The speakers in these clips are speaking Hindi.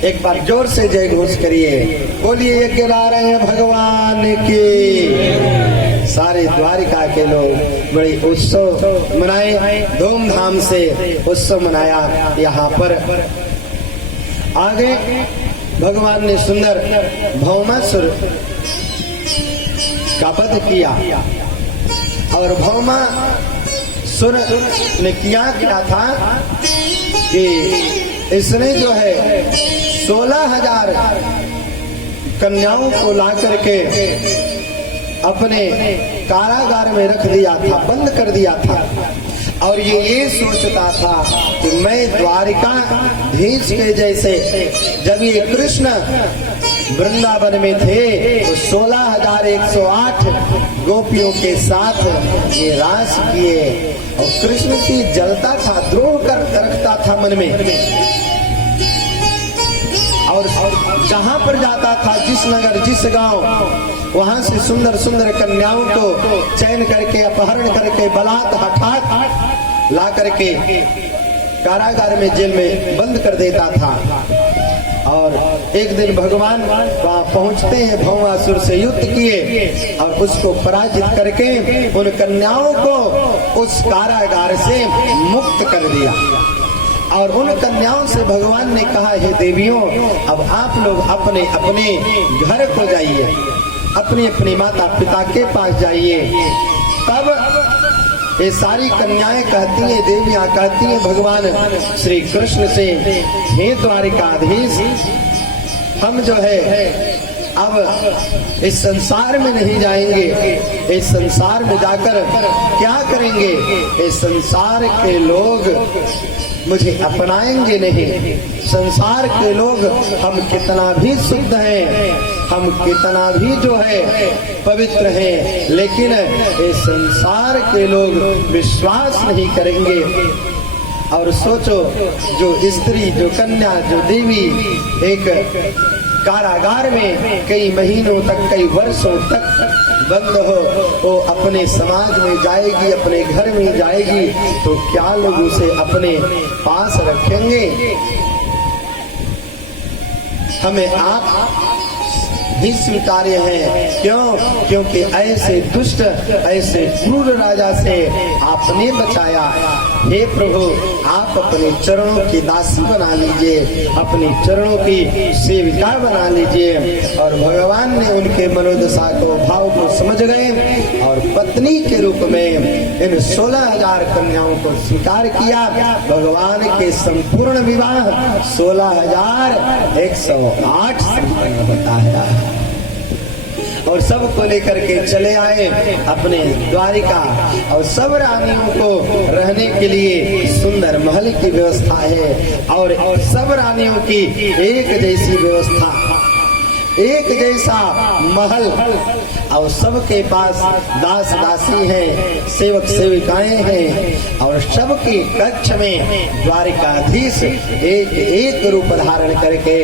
एक बार जोर से जय घोष करिए, बोलिए यज्ञ नारायण भगवान की। सारे द्वारिका के लोग बड़ी उत्सव मनाए, धूमधाम से उत्सव मनाया। यहाँ पर आगे भगवान ने सुंदर भौमासुर का वध किया और भौमासुर ने क्या था कि इसने जो है 16,000 कन्याओं को ला करके अपने कारागार में रख दिया था, बंद कर दिया था। और ये सोचता था कि मैं द्वारिकाधीश के जैसे, जब ये कृष्ण वृंदावन में थे तो 16,108 गोपियों के साथ ये रास किए। और कृष्ण की जलता था, द्रोह कर रखता था मन में। और जहां पर जाता था, जिस नगर जिस गांव, वहां से सुंदर सुंदर कन्याओं को चयन करके, अपहरण करके, बलात् हठात ला करके कारागार में, जेल में बंद कर देता था। और एक दिन भगवान वहां पहुंचते हैं, भौमासुर से युद्ध किए और उसको पराजित करके उन कन्याओं को उस कारागार से मुक्त कर दिया। और उन कन्याओं से भगवान ने कहा, हे देवियों, अब आप लोग अपने अपने घर को जाइए, अपने अपने माता पिता के पास जाइए। तब ये सारी कन्याएं कहती हैं, देवियां कहती हैं भगवान श्री कृष्ण से, हे द्वारिकाधीश, हम जो है अब इस संसार में नहीं जाएंगे, इस संसार में जाकर क्या करेंगे? इस संसार के लोग मुझे अपनाएंगे नहीं। संसार के लोग, हम कितना भी शुद्ध हैं, हम कितना भी जो है पवित्र हैं, लेकिन इस संसार के लोग विश्वास नहीं करेंगे। और सोचो, जो स्त्री, जो कन्या, जो देवी एक कारागार में कई महीनों तक, कई वर्षों तक बंद हो, वो अपने समाज में जाएगी, अपने घर में जाएगी, तो क्या लोग उसे अपने पास रखेंगे? हमें आप ही स्वीकार्य हैं। क्यों? क्योंकि ऐसे दुष्ट, ऐसे क्रूर राजा से आपने बचाया। हे प्रभु, आप अपने चरणों की दासी बना लीजिए, अपने चरणों की सेविका बना लीजिए। और भगवान ने उनके मनोदशा को, भाव को समझ गए और पत्नी के रूप में इन 16,000 कन्याओं को स्वीकार किया। भगवान के संपूर्ण विवाह 16,108 संपन्न होता है। और सबको लेकर के चले आए अपने द्वारिका, और सब रानियों को रहने के लिए सुंदर महल की व्यवस्था है। और सब रानियों की एक जैसी व्यवस्था, एक जैसा महल, और सबके पास दास दासी हैं, सेवक सेविकाएं हैं। और सबके कक्ष में द्वारिकाधीश एक एक रूप धारण करके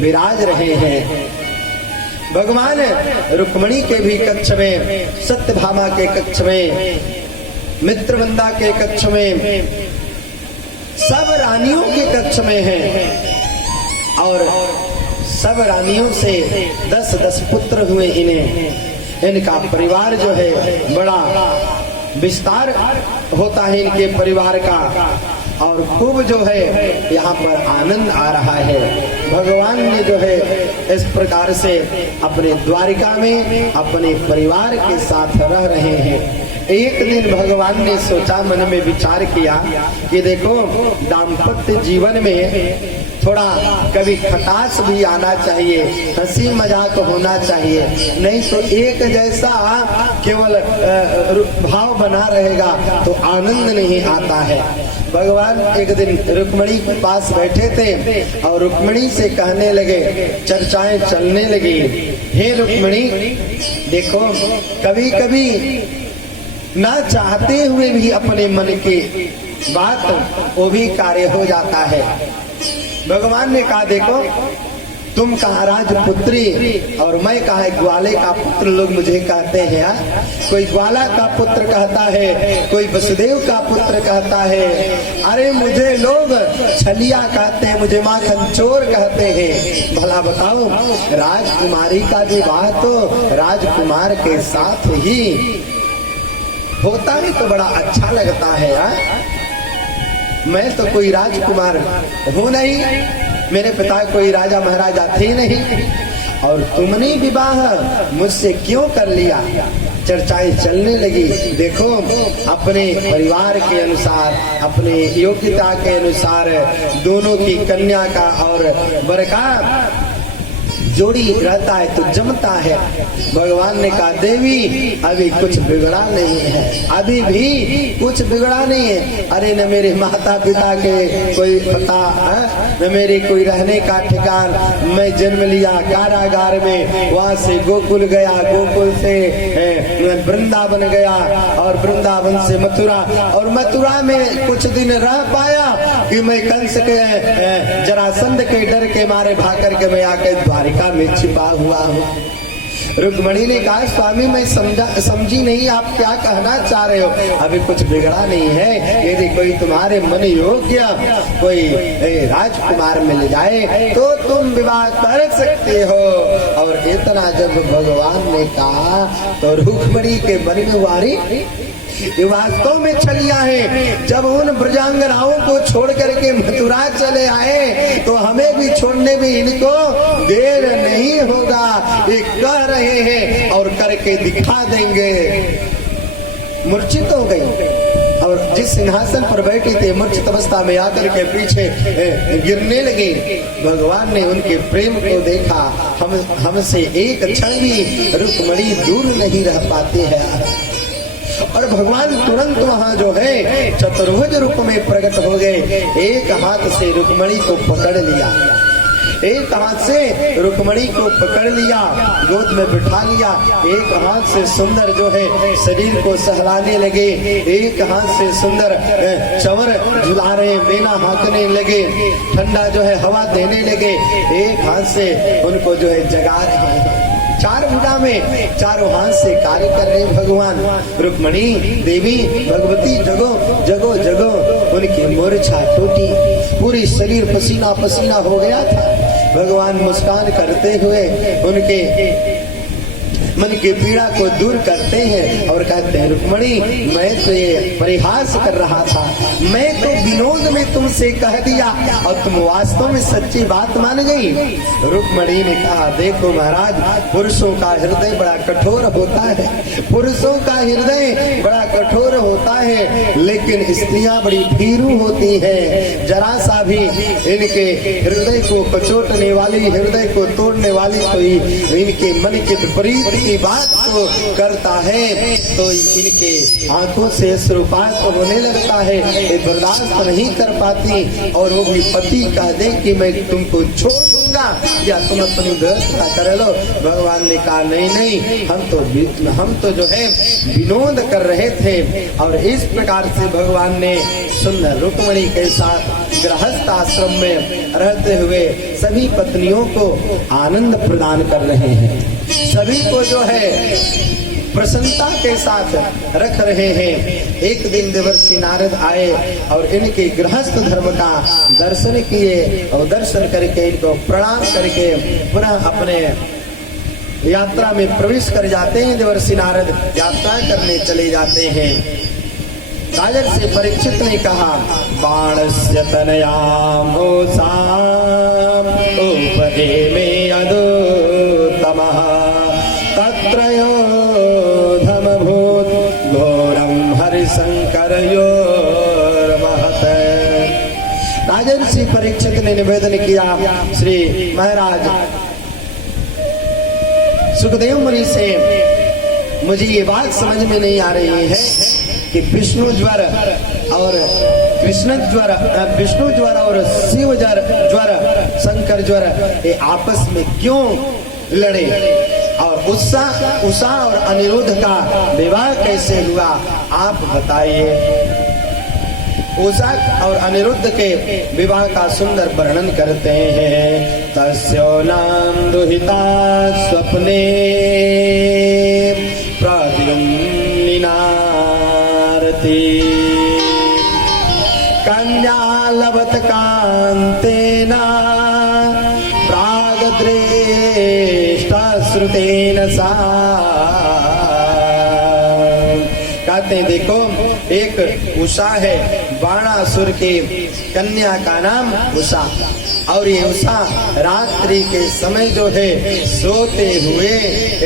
विराज रहे हैं। भगवान रुक्मिणी के भी कक्ष में, सत्यभामा के कक्ष में, मित्रवंदा के कक्ष में, सब रानियों के कक्ष में हैं। और सब रानियों से 10-10 पुत्र हुए इन्हें। इनका परिवार जो है बड़ा विस्तार होता है इनके परिवार का। और खूब जो है यहाँ पर आनंद आ रहा है। भगवान ने जो है इस प्रकार से अपने द्वारिका में अपने परिवार के साथ रह रहे हैं। एक दिन भगवान ने सोचा, मन में विचार किया कि देखो, दाम्पत्य जीवन में थोड़ा कभी खटास भी आना चाहिए, हंसी मजाक होना चाहिए, नहीं तो एक जैसा केवल भाव बना रहेगा तो आनंद नहीं आता है। भगवान एक दिन रुक्मिणी के पास बैठे थे और रुक्मिणी से कहने लगे, चर्चाएं चलने लगी, हे रुक्मिणी, देखो कभी कभी ना चाहते हुए भी अपने मन की बात वो भी कार्य हो जाता है। भगवान ने कहा, देखो तुम कहा राजपुत्री और मैं कहा ग्वाले का पुत्र, लोग मुझे कहते हैं। कोई ग्वाला का पुत्र कहता है, कोई वसुदेव का पुत्र कहता है, अरे मुझे लोग छलिया कहते हैं, मुझे माखन चोर कहते हैं। भला बताओ, राजकुमारी का विवाह तो राजकुमार के साथ ही होता है तो बड़ा अच्छा लगता है यार। मैं तो कोई राजकुमार हूँ नहीं, मेरे पिता कोई राजा महाराजा थे नहीं, और तुमने विवाह मुझसे क्यों कर लिया? चर्चाएं चलने लगी। देखो, अपने परिवार के अनुसार, अपने योग्यता के अनुसार दोनों की कन्या का और वर का जोड़ी रहता है तो जमता है। भगवान ने कहा देवी अभी कुछ बिगड़ा नहीं है, अभी भी कुछ बिगड़ा नहीं है। अरे न मेरे माता पिता के कोई पता है, न मेरे कोई रहने का ठिकान। मैं जन्म लिया कारागार में, वहां से गोकुल गया, गोकुल से वृंदावन गया और वृंदावन से मथुरा, और मथुरा में कुछ दिन रह पाया कि मैं कंस के जरासंध के डर के मारे भाग करके मैं आकर द्वारिका में छिपा हुआ हूँ। रुक्मणी ने कहा स्वामी मैं समझी नहीं आप क्या कहना चाह रहे हो। अभी कुछ बिगड़ा नहीं है, यदि कोई तुम्हारे मन योग्य कोई राजकुमार मिल जाए तो तुम विवाह कर सकते हो। और इतना जब भगवान ने कहा तो रुक्मणी के मन में वारी ये वास्तव में छलिया है। जब उन ब्रजांगनाओं को छोड़ करके मथुरा चले आए तो हमें भी छोड़ने में इनको देर नहीं होगा, ये कह रहे हैं और करके दिखा देंगे। मूर्छित हो गई और जिस सिंहासन पर बैठी थे मूर्छित अवस्था में आकर के पीछे गिरने लगे। भगवान ने उनके प्रेम को देखा, हमसे एक क्षण भी रुक्मणी दूर नहीं रह पाते हैं। और भगवान तुरंत वहाँ जो है चतुर्भुज रूप में प्रकट हो गए। एक हाथ से रुक्मणी को पकड़ लिया, एक हाथ से रुक्मणी को पकड़ लिया, गोद में बिठा लिया। एक हाथ से सुंदर जो है शरीर को सहलाने लगे, एक हाथ से सुंदर चंवर झुला रहे, बेना हाँकने लगे, ठंडा जो है हवा देने लगे। एक हाथ से उनको जो है जगा रहे हैं। चार भुजा में चारों हाथ से कार्य कर रहे भगवान। रुक्मणी देवी भगवती जगो जगो जगो, उनकी मूर्छा टूटी, पूरी शरीर पसीना पसीना हो गया था। भगवान मुस्कान करते हुए उनके मन की पीड़ा को दूर करते हैं और कहते हैं रुक्मणी मैं तो ये परिहास कर रहा था, मैं तो विनोद में तुमसे कह दिया और तुम वास्तव में सच्ची बात मान गई। रुक्मणी ने कहा देखो महाराज पुरुषों का हृदय बड़ा कठोर होता है, पुरुषों का हृदय बड़ा कठोर होता है, लेकिन स्त्रियां बड़ी भीरू होती हैं। जरा सा भी इनके हृदय को कचोटने वाली, हृदय को तोड़ने वाली कोई इनके मन के विपरीत की बात को करता है तो इनके आंखों से अश्रुपात होने लगता है, ये बर्दाश्त नहीं कर पाती और वो भी पति कह दे कि मैं तुमको छोड़ दूंगा या तुम अपनी व्यवस्था कर लो। भगवान ने कहा नहीं नहीं, हम तो जो है विनोद कर रहे थे। और इस प्रकार से भगवान ने सुंदर रुक्मणी के साथ गृहस्थ आश्रम में रहते हुए सभी पत्नियों को आनंद प्रदान कर रहे हैं, सभी को जो है प्रसन्नता के साथ रख रहे हैं। एक दिन देवर्षि नारद आए और इनके गृहस्थ धर्म का दर्शन किए और दर्शन करके इनको प्रणाम करके पुनः अपने यात्रा में प्रवेश कर जाते हैं। देवर्षि नारद यात्रा करने चले जाते हैं। राजर्षि परीक्षित ने कहा बाणस्य तनयाम उपहे में अदोत्तमः तत्रयो धमभूत घोरम हरिशंकर योर्महत्। राजर्षि परीक्षित ने निवेदन किया श्री महाराज सुखदेव मुनि से मुझे ये बात समझ में नहीं आ रही है कि विष्णु ज्वर और कृष्ण ज्वर, विष्णु ज्वर और शिव ज्वर, शंकर ज्वर ये आपस में क्यों लड़े और उषा और अनिरुद्ध का विवाह कैसे हुआ आप बताइए। उषा और अनिरुद्ध के विवाह का सुंदर वर्णन करते हैं। तस्यो नाम दुहिता स्वप्ने प्रद्युम्निनारती कन्या लभत कांतेना प्रागद्रेष्टा श्रुतेन सा। कहते हैं देखो एक उषा है, बाणासुर की कन्या का नाम उषा, और ये उषा रात्रि के समय जो है सोते हुए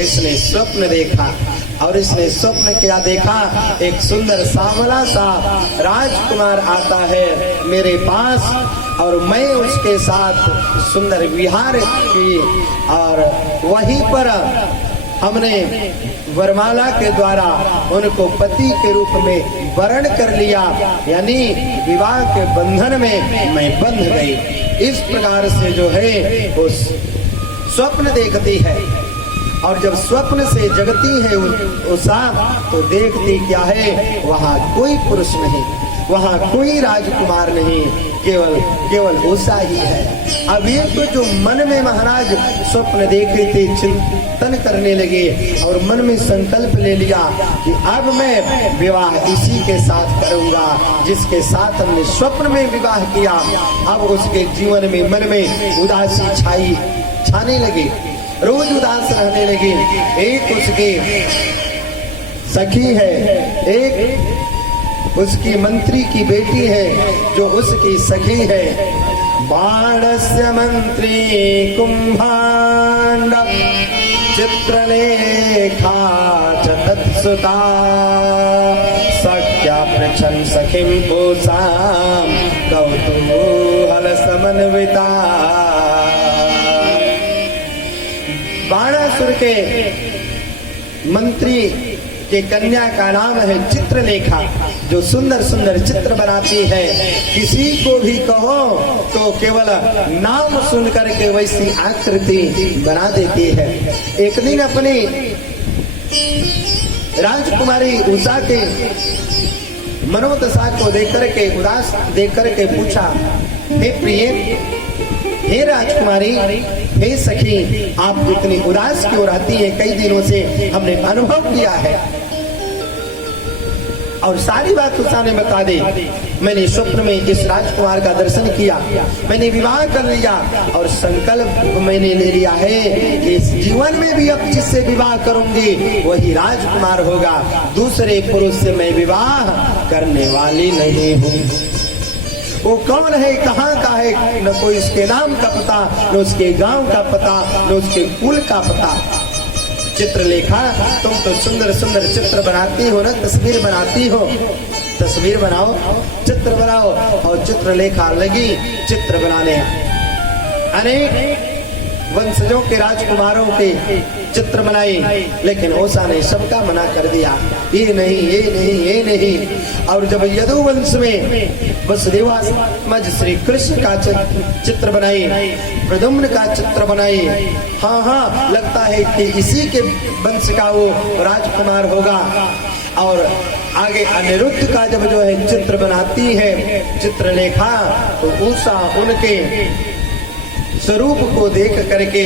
इसने स्वप्न देखा और इसने स्वप्न क्या देखा, एक सुंदर सांवला सा राजकुमार आता है मेरे पास और मैं उसके साथ सुंदर विहार की, और वहीं पर हमने वरमाला के द्वारा उनको पति के रूप में वरण कर लिया, यानी विवाह के बंधन में मैं बंध गई। इस प्रकार से जो है वो स्वप्न देखती है, और जब स्वप्न से जगती है उषा, तो देखती क्या है, वहाँ कोई पुरुष नहीं, वहाँ कोई राजकुमार नहीं, केवल उषा ही है। अब ये तो जो मन में महाराज स्वप्न देखे थे, चिंतन करने लगे और मन में संकल्प ले लिया कि अब मैं विवाह इसी के साथ करूंगा जिसके साथ हमने स्वप्न में विवाह किया। अब उसके जीवन में मन में उदासी छाने लगी, रोज उदास रहने लगी। एक उसकी सखी है, एक उसकी मंत्री की बेटी है जो उसकी सखी है। बाणस्य मंत्री कुंभांड चित्रलेखा च तत्सुता सख्या पृच्छन् सखीं पुंसां कौतूहल समन्विता। बाणासुर के मंत्री के कन्या का नाम है चित्रलेखा, जो सुंदर सुंदर चित्र बनाती है। किसी को भी कहो तो केवल नाम सुन करके वैसी आकृति बना देती है। एक दिन अपनी राजकुमारी उषा के मनोदशा को देख करके, उदास देख करके पूछा, हे प्रिय, हे राजकुमारी, हे सखी, आप इतनी उदास क्यों रहती है? कई दिनों से हमने अनुभव किया है। और सारी बात उषा ने बता दी। मैंने स्वप्न में इस राजकुमार का दर्शन किया, मैंने विवाह कर लिया और संकल्प मैंने ले लिया है कि इस जीवन में भी अब जिससे विवाह करूंगी वही राजकुमार होगा, दूसरे पुरुष से मैं विवाह करने वाली नहीं हूँ। वो कौन है, कहाँ का है, न कोई इसके नाम का पता, न उसके गांव का पता, न उसके कुल का पता। चित्रलेखा, तुम तो सुंदर सुंदर चित्र बनाती हो ना, तस्वीर बनाती हो, तस्वीर बनाओ, चित्र बनाओ। और चित्रलेखा लगी चित्र बनाने। अनेक वंशजों के राजकुमारों के चित्र बनाई, लेकिन उषा ने सबका मना कर दिया, ये नहीं, ये नहीं, ये नहीं। और जब यदुवंश में वसुदेवात्मज श्री कृष्ण का चित्र बनाई, प्रद्युम्न का चित्र बनाई, हाँ, लगता है कि इसी के वंश का वो राजकुमार होगा। और आगे अनिरुद्ध का जब जो है चित्र बनाती है चित्रलेखा, तो उषा उनके स्वरूप को देख करके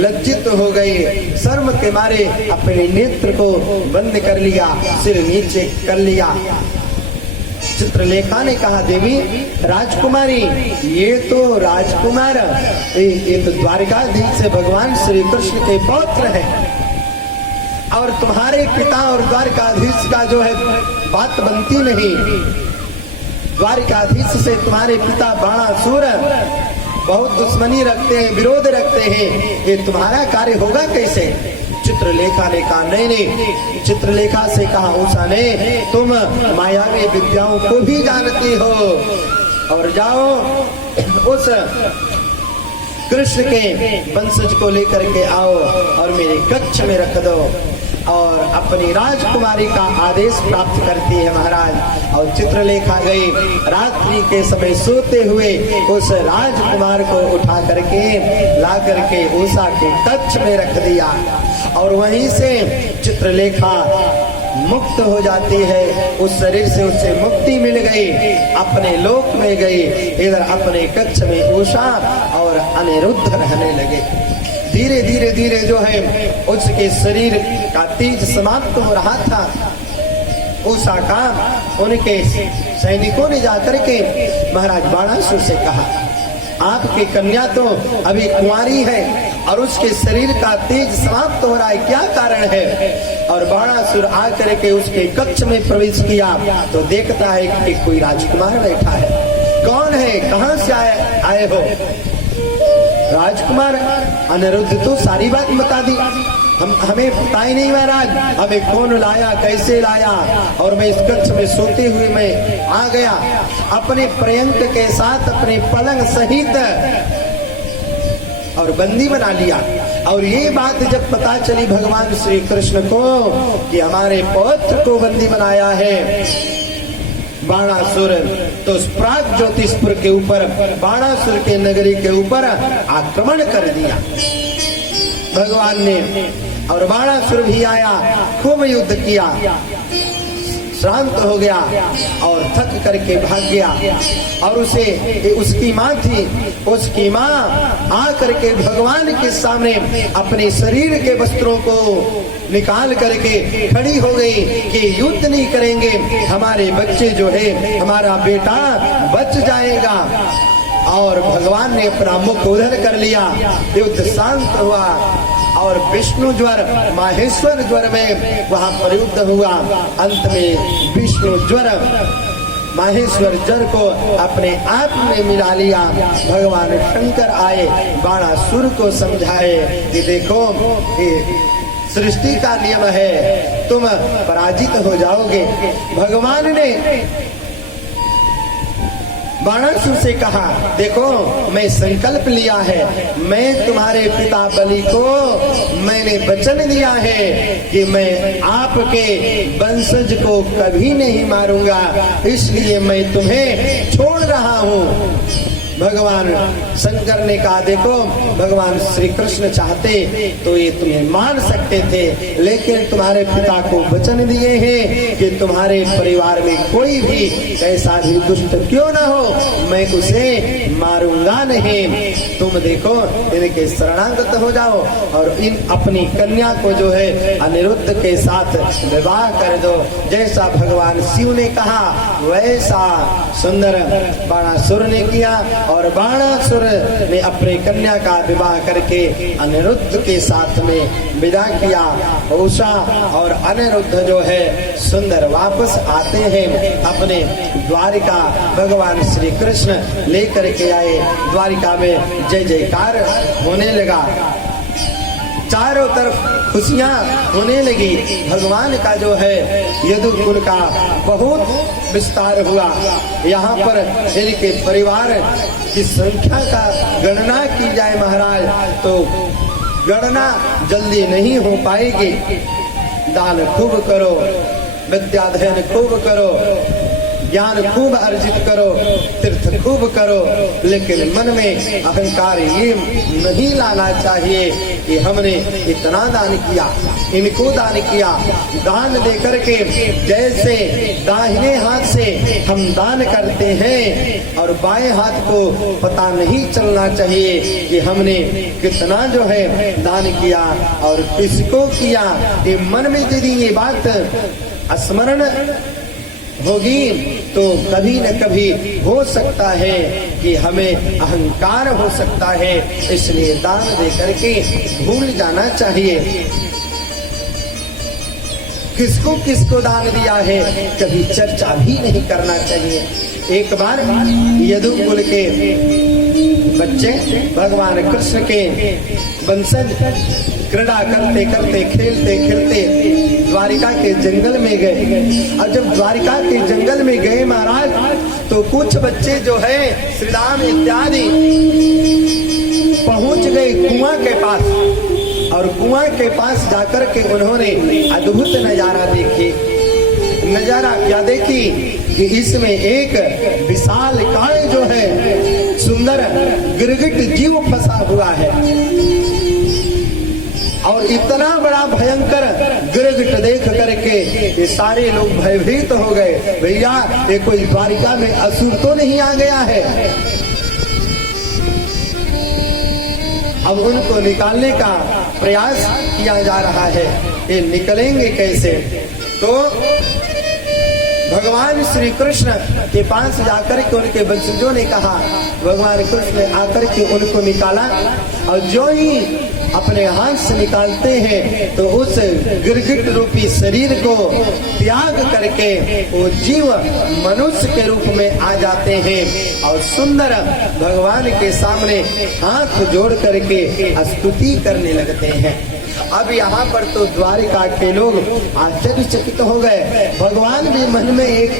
लज्जित हो गई, शर्म के मारे अपने नेत्र को बंद कर लिया, सिर नीचे कर लिया। चित्रलेखा ने कहा, देवी राजकुमारी, ये तो राजकुमार, ये तो द्वारकाधीश से भगवान श्री कृष्ण के पौत्र है, और तुम्हारे पिता और द्वारकाधीश का जो है बात बनती नहीं। द्वारकाधीश से तुम्हारे पिता बाणासुर बहुत दुश्मनी रखते हैं, विरोध रखते हैं, ये तुम्हारा कार्य होगा कैसे? चित्रलेखा ने कहा, नहीं। चित्रलेखा से कहा उषा ने, तुम मायावी विद्याओं को भी जानती हो, और जाओ उस कृष्ण के वंशज को लेकर के आओ और मेरे कक्ष में रख दो। और अपनी राजकुमारी का आदेश प्राप्त करती है महाराज। और चित्रलेखा गई, रात्रि के समय सोते हुए उस राजकुमार को उठा करके ला करके उषा के कक्ष में रख दिया, और वहीं से चित्रलेखा मुक्त हो जाती है। उस शरीर से उसे मुक्ति मिल गई, अपने लोक में गई। इधर अपने कक्ष में उषा और अनिरुद्ध रहने लगे। धीरे धीरे धीरे जो है उसके शरीर का तेज समाप्त हो रहा था। उषा का उनके सैनिकों ने जाकर के महाराज बाणासुर से कहा, आपकी कन्या तो अभी कुंवारी है और उसके शरीर का तेज समाप्त हो रहा है, क्या कारण है? और बाणासुर आकर के उसके कक्ष में प्रवेश किया तो देखता है कि कोई राजकुमार बैठा है। कौन है, कहां से आए हो? राजकुमार अनिरुद्ध तो सारी बात बता दी। हमें पता ही नहीं महाराज, हमें कौन लाया, कैसे लाया, और मैं इस कक्ष में सोते हुए मैं आ गया अपने प्रियंक के साथ, अपने पलंग सहित, और बंदी बना लिया। और ये बात जब पता चली भगवान श्री कृष्ण को कि हमारे पौत्र को बंदी बनाया है बाणासुर, तो उस प्राग ज्योतिषपुर के ऊपर, बाणासुर के नगरी के ऊपर आक्रमण कर दिया भगवान ने। और बाणासुर भी आया, खूब युद्ध किया, शांत हो गया और थक करके भाग गया। और उसकी माँ थी, उसकी माँ आ करके भगवान के सामने अपने शरीर के वस्त्रों को निकाल करके खड़ी हो गई कि युद्ध नहीं करेंगे, हमारे बच्चे जो है, हमारा बेटा बच जाएगा। और भगवान ने अपना मुख उधर कर लिया, युद्ध शांत हुआ और विष्णु ज्वर माहेश्वर ज्वर में वहां पर युद्ध हुआ। अंत में विष्णु ज्वर माहेश्वर ज्वर को अपने आप में मिला लिया। भगवान शंकर आए, बाणासुर को समझाए कि देखो ये सृष्टि का नियम है, तुम पराजित हो जाओगे। भगवान ने बाणासुर से कहा, देखो मैं संकल्प लिया है, मैं तुम्हारे पिता बलि को मैंने वचन दिया है कि मैं आपके वंशज को कभी नहीं मारूंगा, इसलिए मैं तुम्हें छोड़ रहा हूँ। भगवान शंकर ने कहा, देखो भगवान श्री कृष्ण चाहते तो ये तुम्हें मार सकते थे, लेकिन तुम्हारे पिता को वचन दिए हैं कि तुम्हारे परिवार में कोई भी कैसा भी दुष्ट क्यों ना हो, मैं उसे मारूंगा नहीं। तुम देखो इनके शरणागत हो जाओ और इन अपनी कन्या को जो है अनिरुद्ध के साथ विवाह कर दो। जैसा भगवान शिव ने कहा वैसा सुंदर बाणासुर ने किया और बाणासुर ने अपनी कन्या का विवाह करके अनिरुद्ध के साथ में विदा किया। उषा और अनिरुद्ध जो है सुंदर वापस आते हैं अपने द्वारिका। भगवान श्री कृष्ण लेकर के आए, द्वारिका में जय जयकार होने लगा, चारों तरफ खुशियां होने लगी। भगवान का जो है यदुकुल का बहुत विस्तार हुआ। यहाँ पर इनके परिवार की संख्या का गणना की जाए महाराज तो गणना जल्दी नहीं हो पाएगी। दान खूब करो, विद्याध्ययन खूब करो, ज्ञान खूब अर्जित करो, तीर्थ खूब करो, लेकिन मन में अहंकार ये नहीं लाना चाहिए कि हमने इतना दान किया, इनको दान किया। दान देकर के जैसे दाहिने हाथ से हम दान करते हैं और बाएं हाथ को पता नहीं चलना चाहिए कि हमने कितना जो है दान किया और किसको किया। ये मन में यदि ये बात स्मरण होगी तो कभी न कभी हो सकता है कि हमें अहंकार हो सकता है, इसलिए दान दे करके भूल जाना चाहिए। किसको किसको दान दिया है कभी चर्चा भी नहीं करना चाहिए। एक बार यदुकुल के बच्चे भगवान कृष्ण के वंशज क्रीड़ा करते करते खेलते खेलते द्वारिका के जंगल में गए। और जब द्वारिका के जंगल में गए महाराज तो कुछ बच्चे जो है श्री राम इत्यादि पहुंच गए कुआं के पास और कुआं के पास जाकर के उन्होंने अद्भुत नजारा देखी। नजारा क्या देखी कि इसमें एक विशाल काय जो है सुंदर गिरगिट जीव फंसा हुआ है और इतना बड़ा भयंकर गिरगिट देख करके ये सारे लोग भयभीत हो गए। भैया ये कोई द्वारिका में असुर तो नहीं आ गया है। अब उनको निकालने का प्रयास किया जा रहा है, ये निकलेंगे कैसे? तो भगवान श्री कृष्ण के पास जाकर के उनके वंशजों ने कहा, भगवान कृष्ण ने आकर के उनको निकाला और जो ही अपने हाथ से निकालते हैं तो उस गिरगिट रूपी शरीर को त्याग करके वो जीव मनुष्य के रूप में आ जाते हैं और सुंदर भगवान के सामने हाथ जोड़ करके स्तुति करने लगते हैं। अब यहाँ पर तो द्वारिका के लोग आश्चर्यचकित हो गए। भगवान भी मन में एक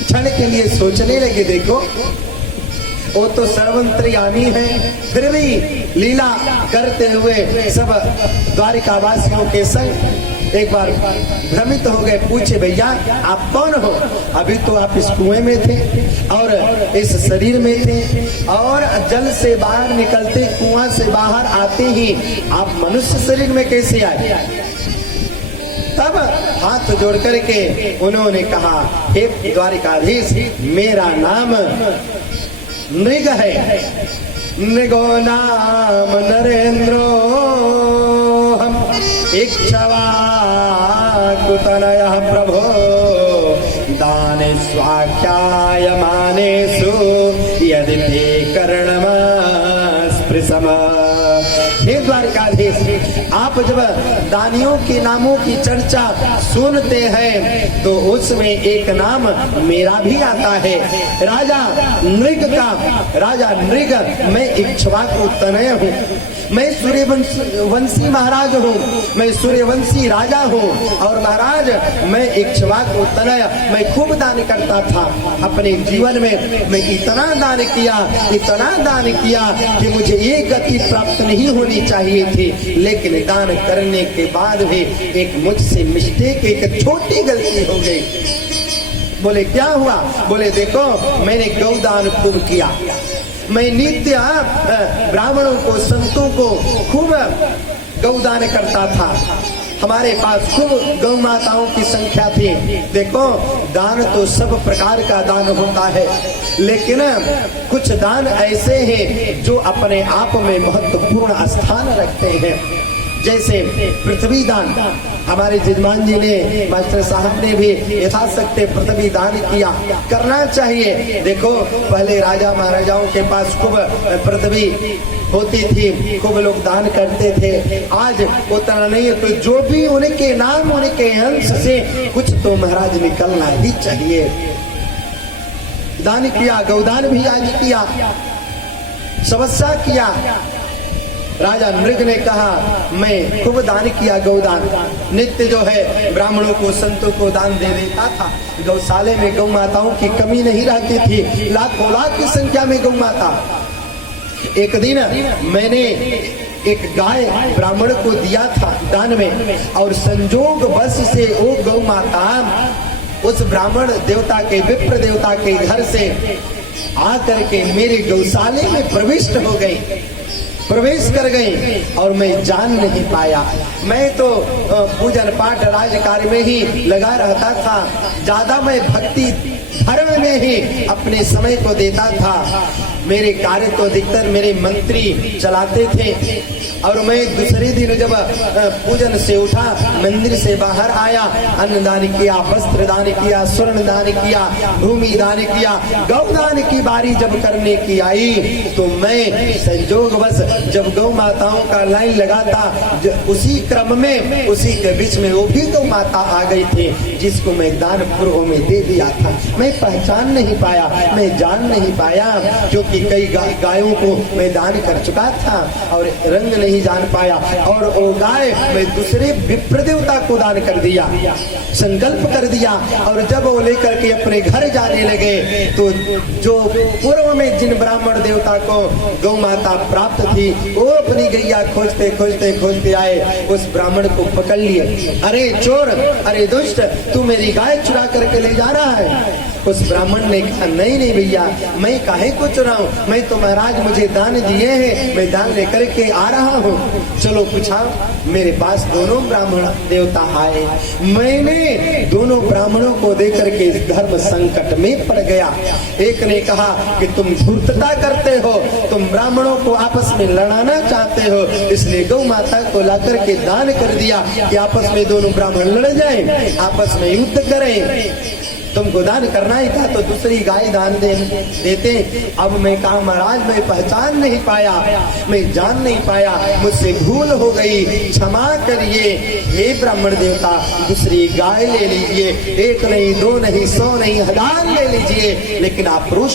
क्षण के लिए सोचने लगे, देखो वो तो सर्वंतर्यामी है, फिर भी लीला करते हुए सब द्वारिकावासियों के संग एक बार भ्रमित हो गए। पूछे, भैया आप कौन हो? अभी तो आप इस कुएं में थे और इस शरीर में थे, और जल से बाहर निकलते, कुआं से बाहर आते ही आप मनुष्य शरीर में कैसे आए? तब हाथ जोड़ करके उन्होंने कहा, हे द्वारिकाधीश, मेरा नाम नृग है, नृगो नाम नरेंद्रो हम इच्छवाकुतनयः प्रभो दाने स्वाख्यायमानेषु यदि ते कर्णमस्पृशम। हे द्वारिकाधीश, आप जब दानियों के नामों की चर्चा सुनते हैं तो उसमें एक नाम मेरा भी आता है, राजा नृग का। राजा नृग, मैं इक्ष्वाकु तनय हूँ, मैं सूर्यवंशी महाराज हूँ, मैं सूर्यवंशी राजा हूँ। और महाराज मैं इक्ष्वाकु तनय, मैं खूब दान करता था अपने जीवन में। मैं इतना दान किया कि मुझे ये गति प्राप्त नहीं होनी चाहिए थी, लेकिन दान करने के बाद भी एक मुझसे मिस्टेक, एक छोटी गलती हो गई। बोले क्या हुआ? बोले देखो, मैंने गौदान खूब किया, मैं नित्य ब्राह्मणों को, संतों को खूब गौदान करता था, हमारे पास खूब गौ माताओं की संख्या थी। देखो, दान तो सब प्रकार का दान होता है, लेकिन कुछ दान ऐसे हैं जो अपने आप में महत्वपूर्ण स्थान रखते हैं। जैसे पृथ्वी दान, हमारे जजमान जी ने, मास्टर साहब ने भी यथाशक्ति पृथ्वी दान किया, करना चाहिए। देखो, पहले राजा महाराजाओं के पास खूब पृथ्वी होती थी, खूब लोग दान करते थे। आज उतना नहीं है, तो जो भी उनके नाम, उनके अंश से कुछ तो महाराज निकलना ही चाहिए। दान किया, गौदान भी आज किया, समस्या किया। राजा नृग ने कहा, मैं खूब दान किया, गौदान नित्य जो है ब्राह्मणों को, संतों को दान दे देता था। गौशाले में गौ माताओं की कमी नहीं रहती थी, लाखों लाख की संख्या में गौ माता। एक दिन मैंने एक गाय ब्राह्मण को दिया था दान में, और संजोग बस से वो गौ माता उस ब्राह्मण देवता के, विप्र देवता के घर से आकर के मेरे गौशाले में प्रवेश कर गई, और मैं जान नहीं पाया। मैं तो पूजन पाठ राजकार्य में ही लगा रहता था, ज्यादा मैं भक्ति धर्म में ही अपने समय को देता था। मेरे कार्य तो अधिकतर मेरे मंत्री चलाते थे, और मैं दूसरे दिन जब पूजन से उठा, मंदिर से बाहर आया, अन्न दान किया, वस्त्र दान किया, स्वर्ण दान किया, भूमि दान किया, गौ दान की बारी जब करने की आई, तो मैं संजोग बस जब गौ माताओं का लाइन लगा था, उसी क्रम में, उसी के बीच में वो भी गौ माता आ गई थी, जिसको मैं दान पूर्व में दे दिया था। मैं पहचान नहीं पाया, मैं जान नहीं पाया, क्योंकि कई गायों को मैं दान कर चुका था और रंग नहीं जान पाया। और वो गाय मैं दूसरे विप्र देवता को दान कर दिया, संकल्प कर दिया। और जब वो लेकर के अपने घर जाने लगे, तो जो पूर्व में जिन ब्राह्मण देवता को गौ माता प्राप्त थी, वो अपनी गैया खोजते आए, उस ब्राह्मण को पकड़ लिए। अरे चोर, अरे दुष्ट, तू मेरी गाय चुरा करके ले जा रहा है। उस ब्राह्मण ने कहा, नहीं भैया, मैं काहे को चुराऊं, मैं तो महाराज मुझे दान दिए हैं, मैं दान लेकर के आ रहा हूँ। चलो पूछा, मेरे पास दोनों ब्राह्मण देवता आए, मैंने दोनों ब्राह्मणों को देकर के इस धर्म संकट में पड़ गया। एक ने कहा कि तुम धूर्तता करते हो, तुम ब्राह्मणों को आपस में लड़ाना चाहते हो, इसलिए गौ माता को लाकर के दान कर दिया कि आपस में दोनों ब्राह्मण लड़ जाएं, आपस में युद्ध करें। तुमको दान करना ही था तो दूसरी गाय दान देते। अब मैं कहा, महाराज मैं पहचान नहीं पाया, मैं जान नहीं पाया, मुझसे भूल हो गई, क्षमा करिए। हे ब्राह्मण देवता, दूसरी गाय ले लीजिए, 1 नहीं, 2 नहीं, 100 नहीं, 1000 ले लीजिए, लेकिन आप पुरुष